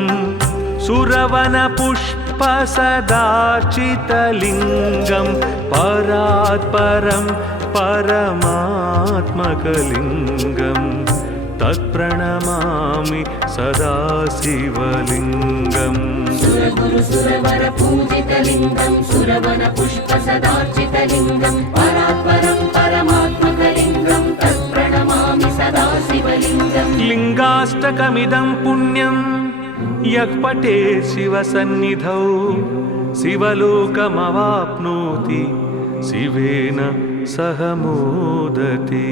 सुरवनपुष्पसदार्चितलिङ्गं परात्परं परमात्मकलिङ्गं तत्प्रणमामि सदा शिवलिङ्गम् सुरगुरुसुरवर पूजितलिङ्गं सुरवनपुष्पसदार्चितलिङ्गं परात्परं परमात्मकलिङ्गं तत्प्रणमामि सदा शिवलिङ्गम् लिङ्गाष्टकमिदं पुण्यं यः पठे शिवसन्निधौ शिवलोकमवाप्नोति शिवेन सह मोदते।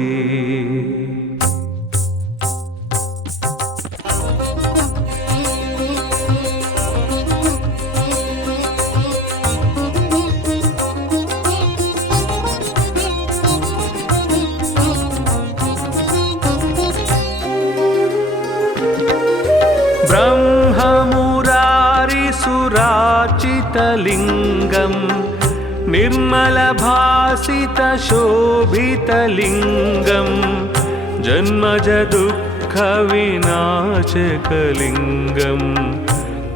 ब्रह्ममुरारिसुरार्चितलिङ्गं निर्मलभासितशोभितलिङ्गं जन्मजदुःखविनाशकलिङ्गं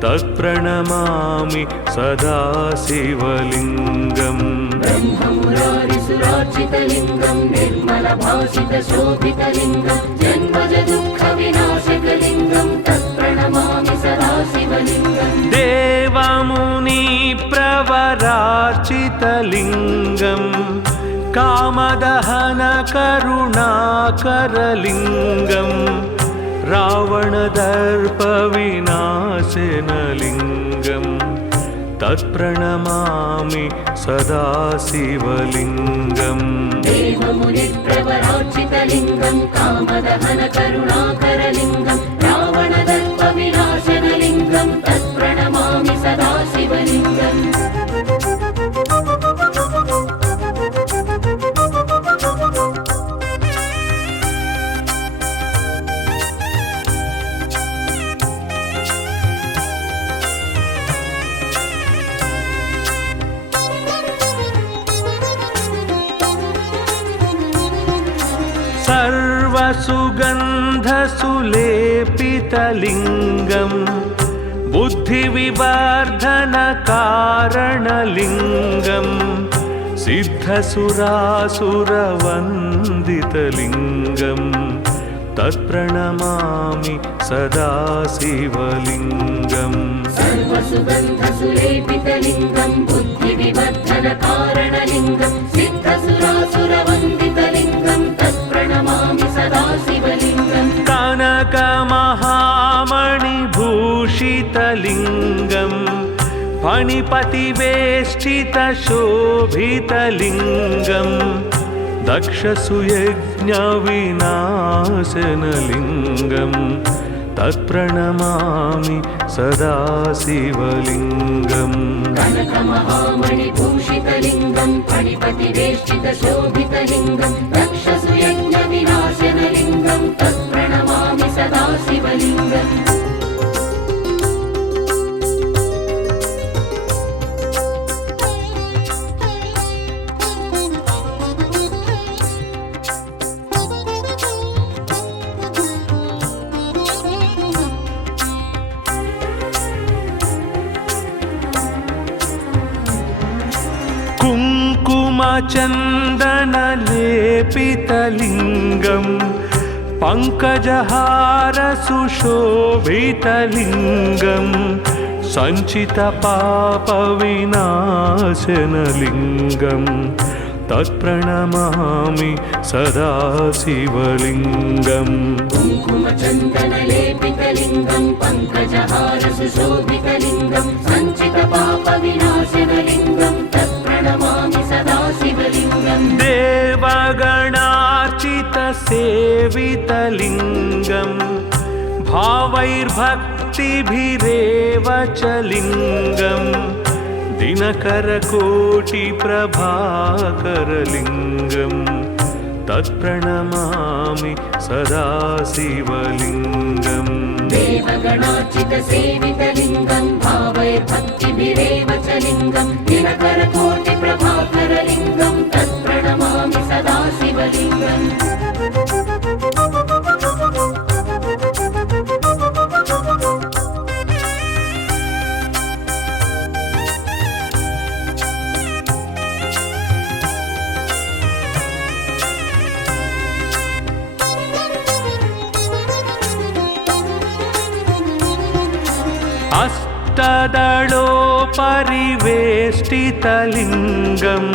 तत्प्रणमामि सदा शिवलिङ्गम् ब्रह्ममुरारिसुरार्चितलिङ्गं निर्मलभासितशोभितलिङ्गं जन्मजदुःखविनाशकलिङ्गं तत्प्रणमामि सदा शिवलिङ्गम् देवमुनिप्रवरार्चितलिङ्गं कामदहनकरुणाकरलिङ्गं रावणदर्पविनाशनलिङ्गं तत्प्रणमामि सदा शिवलिङ्गम् देवमुनिप्रवरार्चितलिङ्गं कामदहनकरुणाकरलिङ्गं रावणदर्पविनाशनलिङ्गं तत्प्रणमामि सदा शिवलिङ्गम् सर्वसुगन्धसुलेपितलिङ्गं बुद्धिविवर्धनकारणलिङ्गं सिद्धसुरासुरवन्दितलिङ्गं तत्प्रणमामि सदा शिवलिङ्गम् सर्वसुगन्धसुलेपितलिङ्गं बुद्धिविवर्धनकारणलिङ्गं सिद्धसुरासुरवन्दितलिङ्गं तत्प्रणमामि सदा शिवलिङ्गम् कनकमहामणिभूषितलिङ्गं फणिपतिवेष्टितशोभितलिङ्गं दक्षसुयज्ञविनाशनलिङ्गं तत्प्रणमामि सदा शिवलिङ्गम् कनकमहामणिभूषितलिङ्गं फणिपतिवेष्टितशोभितलिङ्गं दक्षसुयज्ञविनाशनलिङ्गं तत्प्रणमामि सदा शिवलिङ्गम् कुङ्कुमचन्दनलेपितलिङ्गं पङ्कजहारसुशोभितलिङ्गं सञ्चितपापविनाशनलिङ्गं तत्प्रणमामि सदा शिवलिङ्गम् कुङ्कुमचन्दनलेपितलिङ्गं पङ्कजहारसुशोभितलिङ्गं सञ्चितपापविनाशनलिङ्गं तत्प्रणमामि सदा शिवलिङ्गम् देवगणा सेवितलिङ्गं भावैर्भक्तिभिरेव च लिङ्गं दिनकरकोटिप्रभाकरलिङ्गं तत्प्रणमामि सदा शिवलिङ्गम् देवगणार्चितसेवितलिङ्गं भावैर्भक्तिभिरेव च लिङ्गं दिनकरकोटिप्रभाकरलिङ्गं तत्प्रणमामि सदा शिवलिङ्गम् अष्टदलोपरिवेष्टितलिङ्गं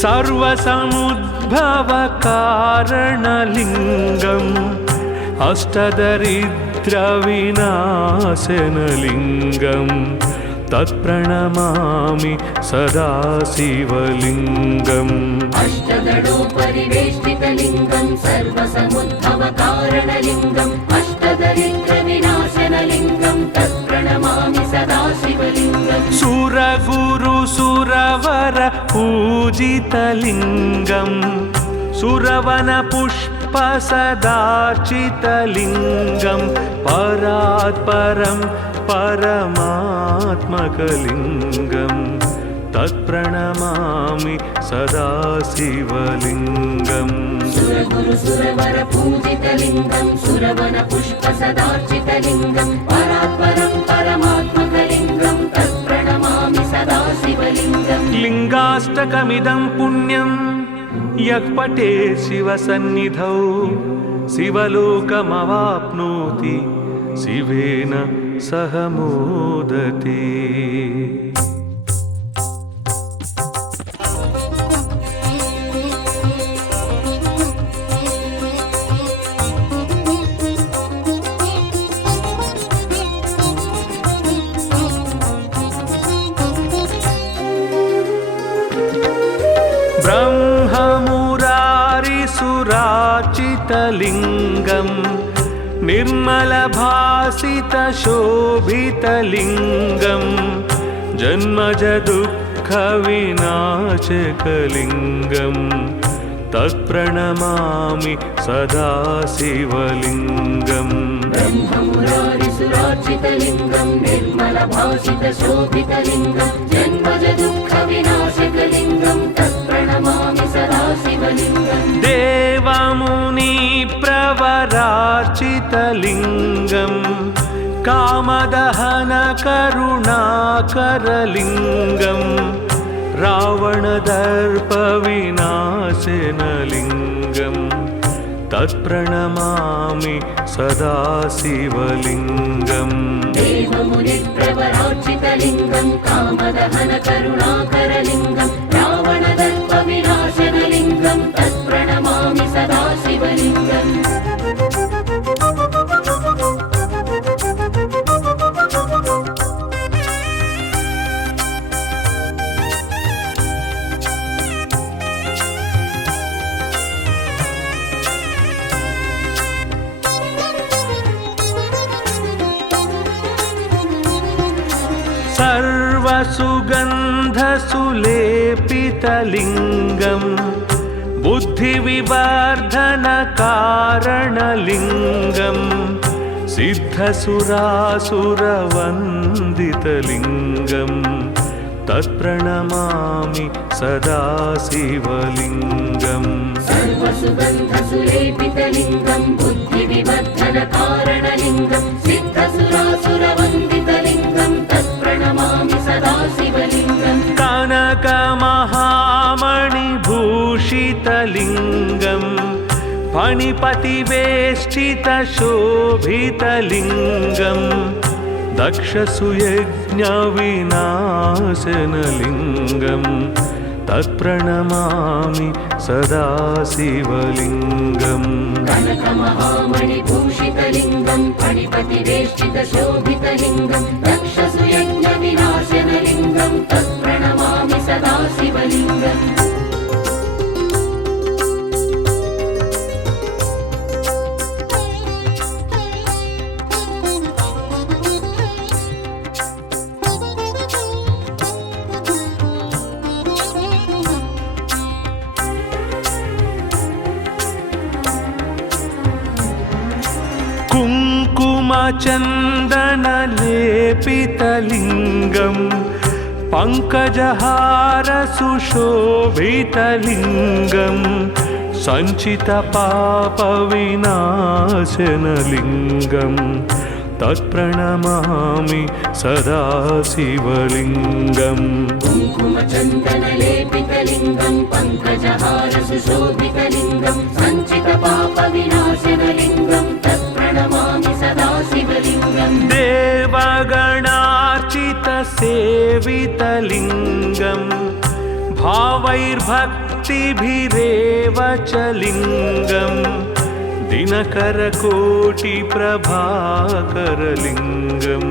सर्वसमुद्भवकारणलिङ्गम् अष्टदरिद्रविनाशनलिङ्गं तत्प्रणमामि सदा शिवलिङ्गम् अष्टदलोपरिवेष्टितलिङ्गं सर्वसमुद्भवकारणलिङ्गम् अष्टदरिद्रविनाशनलिङ्गं तत्प्रणमामि सदा शिवलिङ्गम् सुरगुरुसुरवर पूजितलिङ्गं सुरवनपुष्पसदार्चितलिङ्गं परात्परं परमात्मकलिङ्गं तत्प्रणमामि सदा शिवलिङ्गम् सुरगुरुसुरवर पूजितलिङ्गं सुरवनपुष्पसदार्चितलिङ्गं परात्परं परमात्मकलिङ्गं तत्प्रणमामि सदा शिवलिङ्गम् लिङ्गाष्टकमिदं पुण्यं यः पठे शिवसन्निधौ शिवलोकमवाप्नोति शिवेन सह मोदते। ब्रह्ममुरारिसुराचितलिङ्गं निर्मलभासितशोभितलिङ्गं जन्मजदुःखविनाशकलिङ्गं तत्प्रणमामि सदा शिवलिङ्गम् ब्रह्ममुरारिसुरार्चितलिङ्गं निर्मलभासितशोभितलिङ्गं जन्मजदुःखविनाशकलिङ्गं तत्प्रणमामि सदा शिवलिङ्गम् देवमुनिप्रवरार्चितलिङ्गं कामदहनकरुणाकरलिङ्गं रावणदर्पविनाशनलिङ्गं तत्प्रणमामि सदा शिवलिङ्गम् देवमुनिप्रवरार्चितलिङ्गं कामदहनकरुणाकरलिङ्गं रावणदर्पविनाशनलिङ्गं तत्प्रणमामि सदा शिवलिङ्गम् सर्वसुगन्धसुलेपितलिङ्गं बुद्धिविवर्धनकारणलिङ्गं सिद्धसुरासुरवन्दितलिङ्गं तत्प्रणमामि सदा शिवलिङ्गम् सर्वसुगन्धसुलेपितलिङ्गं बुद्धिविवर्धनकारणलिङ्गं सिद्धसुरासुरवन्दितलिङ्गं तत्प्रणमामि सदा शिवलिङ्गम् कनकमहामणिभूषितलिङ्गं फणिपतिवेष्टितशोभितलिङ्गं दक्षसुयज्ञविनाशनलिङ्गं तत्प्रणमामि सदा शिवलिङ्गम् कनकमहामणिभूषितलिङ्गं फणिपतिवेष्टितशोभितलिङ्गं दक्षसुयज्ञविनाशनलिङ्गं तत्प्रणमामि सदा शिवलिङ्गम् कुङ्कुमचन्दनलेपितलिङ्गं पङ्कजहारसुशोभितलिङ्गं सञ्चितपापविनाशनलिङ्गं तत्प्रणमामि सदा शिवलिङ्गम् कुङ्कुमचन्दनलेपितलिङ्गं पङ्कजहारसुशोभितलिङ्गं सञ्चितपापविनाशनलिङ्गं तत्प्रणमामि सदा शिवलिङ्गम् देवगणार्चितसेवितलिङ्गं भावैर्भक्तिभिरेव च लिङ्गं दिनकरकोटिप्रभाकरलिङ्गं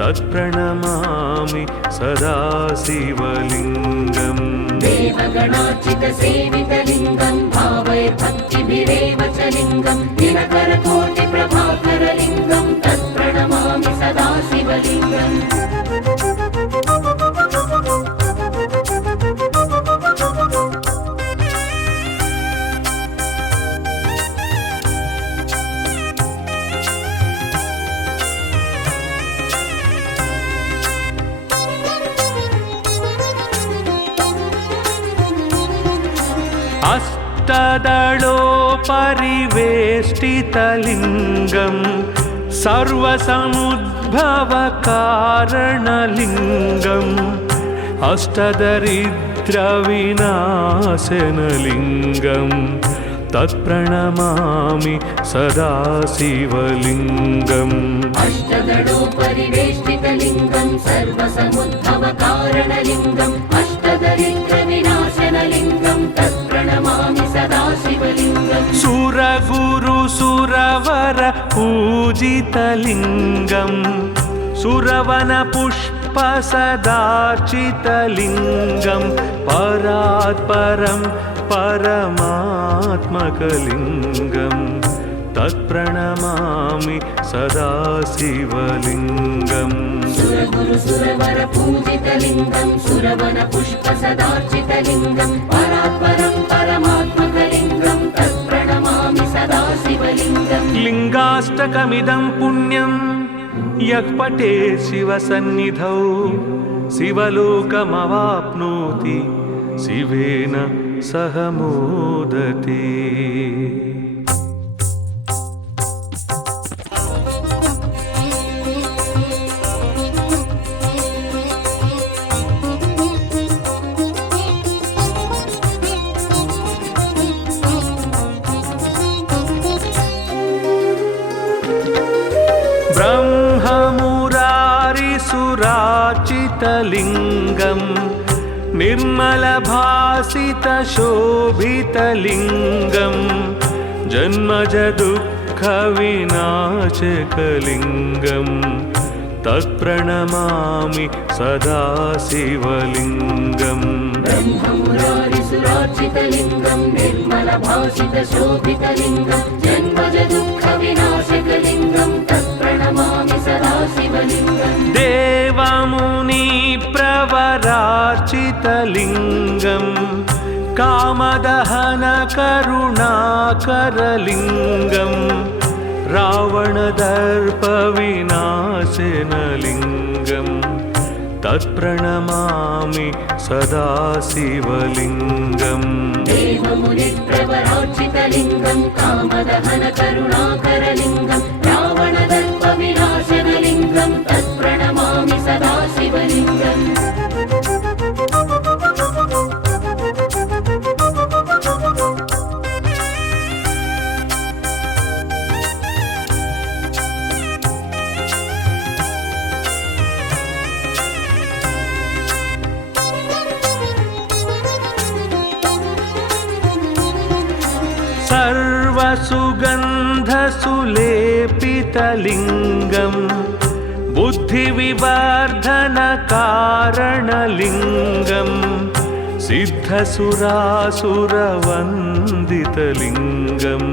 तत्प्रणमामि सदा शिवलिङ्गम् देवगणार्चितसेवितलिङ्गं भावैर्भक्तिभिरेव च लिङ्गं दिनकरकोटिप्रभाकरलिङ्गं तत्प्रणमामि सदा शिवलिङ्गम् अष्टदलोपरिवेष्टितलिङ्गं सर्वसमुद्भवकारणलिङ्गम् अष्टदरिद्रविनाशनलिङ्गं तत्प्रणमामि सदा शिवलिङ्गम् अष्टदलोपरिवेष्टितलिङ्गं सर्वसमुद्भवकारणलिङ्गम् अष्टदरिद्रविनाशनलिङ्गं तत्प्रणमामि सदा शिवलिङ्गम् सुरगुरुसुरवर पूजितलिङ्गं सुरवनपुष्पसदार्चितलिङ्गं परात्परं परमात्मकलिङ्गं तत्प्रणमामि सदा शिवलिङ्गम् सुरगुरुसुरवर पूजितलिङ्गं सुरवनपुष्पसदार्चितलिङ्गं परात्परं परमात्मकलिङ्गं तत्प्रणमामि सदा शिवलिङ्गम् लिङ्गाष्टकमिदं पुण्यं यः पठेत् शिवसन्निधौ शिवलोकमवाप्नोति शिवेन सह मोदते। ब्रह्ममुरारिसुरार्चितलिङ्गं निर्मलभासितशोभितलिङ्गं जन्मजदुःखविनाशकलिङ्गं तत्प्रणमामि सदा शिवलिङ्गम् ब्रह्ममुरारिसुरार्चितलिङ्गं निर्मलभासितशोभितलिङ्गं जन्मजदुःखविनाशकलिङ्गं तत्प्रणमामि सदा शिवलिङ्गम् देवमुनिप्रवरार्चितलिङ्गं कामदहनकरुणाकरलिङ्गं रावणदर्पविनाशनलिङ्गं तत्प्रणमामि सदा शिवलिङ्गम् देवमुनिप्रवरार्चितलिङ्गं कामदहनकरुणाकरलिङ्गं रावणदर्पविनाशनलिङ्गं तत्प्रणमामि सदा शिवलिङ्गम् सर्वसुगन्धसुलेपितलिङ्गं बुद्धिविवर्धनकारणलिङ्गं सिद्धसुरासुरवन्दितलिङ्गं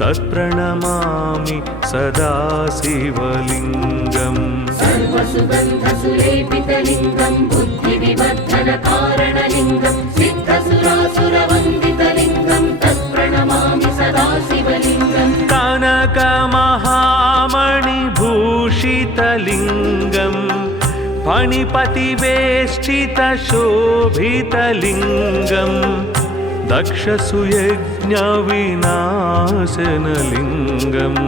तत्प्रणमामि सदा शिवलिङ्गम् सर्वसुगन्धसुलेपितलिङ्गं बुद्धिविवर्धनकारणलिङ्गं सिद्धसुरासुरवन्दितलिङ्गं तत्प्रणमामि सदा शिवलिङ्गम् कनकमहा पूजितलिङ्गम् फणिपतिवेष्टितशोभितलिङ्गम् दक्षसुयज्ञविनाशनलिङ्गम्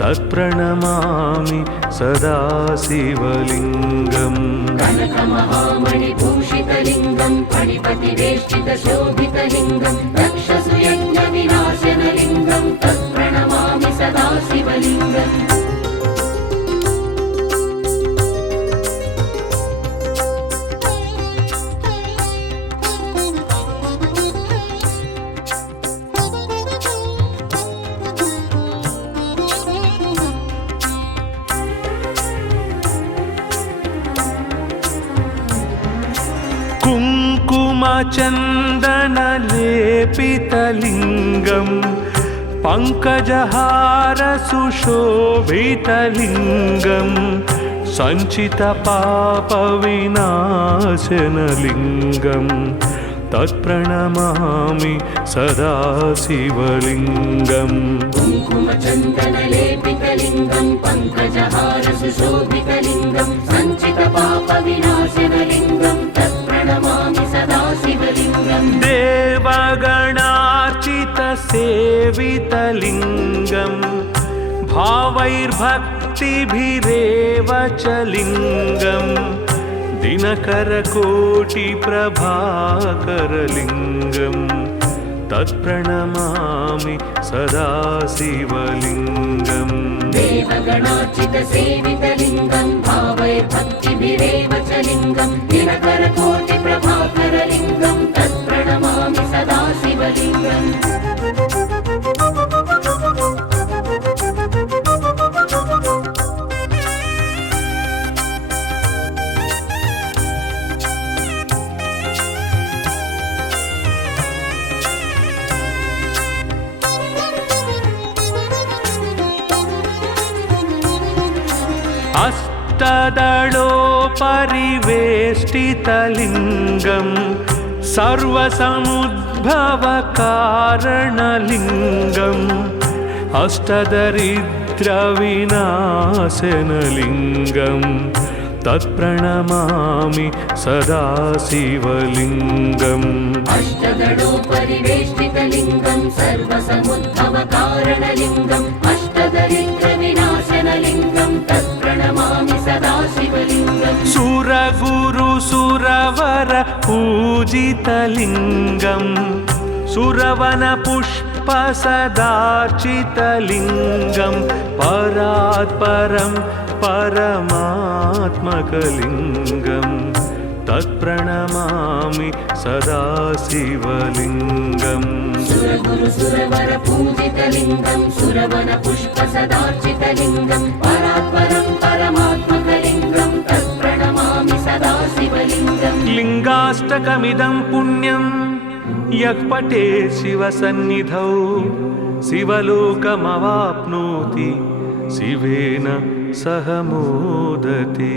तत्प्रणमामि सदा शिवलिङ्गम् कनकमहामणिभूषितलिङ्गम् फणिपतिवेष्टितशोभितलिङ्गम् दक्षसुयज्ञविनाशनलिङ्गम् तत्प्रणमामि सदा शिवलिङ्गम् कुङ्कुमचन्दनलेपितलिङ्गम् पङ्कजहारसुशोभितलिङ्गम् सञ्चितपापविनाशनलिङ्गम् तत्प्रणमामि सदा शिवलिङ्गम् कुङ्कुमचन्दनलेपितलिङ्गम् पङ्कजहारसुशोभितलिङ्गम् सञ्चितपापविनाशनलिङ्गम् तत्प्रणमामि सदा शिवलिङ्गम् देवगणार्चितसेवितलिङ्गम् भावैर्भक्तिभिरेव च लिङ्गम् दिनकरकोटिप्रभाकरलिङ्गम् तत्प्रणमामि सदा शिवलिङ्गम् देवगणार्चितसेवितलिङ्गम् भावैर्भक्तिभिरेव च लिङ्गम् दिनकरकोटिप्रभाकरलिङ्गम् तत्प्रणमामि सदा शिवलिङ्गम् अष्टदलोपरिवेष्टितलिङ्गम् सर्वसमुद्भवकारणलिङ्गम् अष्टदरिद्रविनाशनलिङ्गम् तत्प्रणमामि सदा शिवलिङ्गम् अष्टदलोपरिवेष्टितलिङ्गम् सर्वसमुद्भवकारणलिङ्गम् अष्टदरिद्रविनाशनलिङ्गम् तत्प्रणमामि सदा शिवलिङ्गम् सुरगुरुसुरवर पूजितलिङ्गम् सुरवनपुष्पसदार्चितलिङ्गम् परात्परम् परमात्मकलिङ्गम् तत्प्रणमामि सदा शिवलिङ्गम् सुरगुरुसुरवर पूजितलिङ्गम् सुरवनपुष्पसदार्चितलिङ्गम् परात्परम् परमात्मकलिङ्गम् तत्प्रणमामि सदा शिवलिङ्गम् लिङ्गाष्टकमिदं पुण्यं यः पठेत् शिवसन्निधौ शिवलोकमवाप्नोति शिवेन सह मोदते।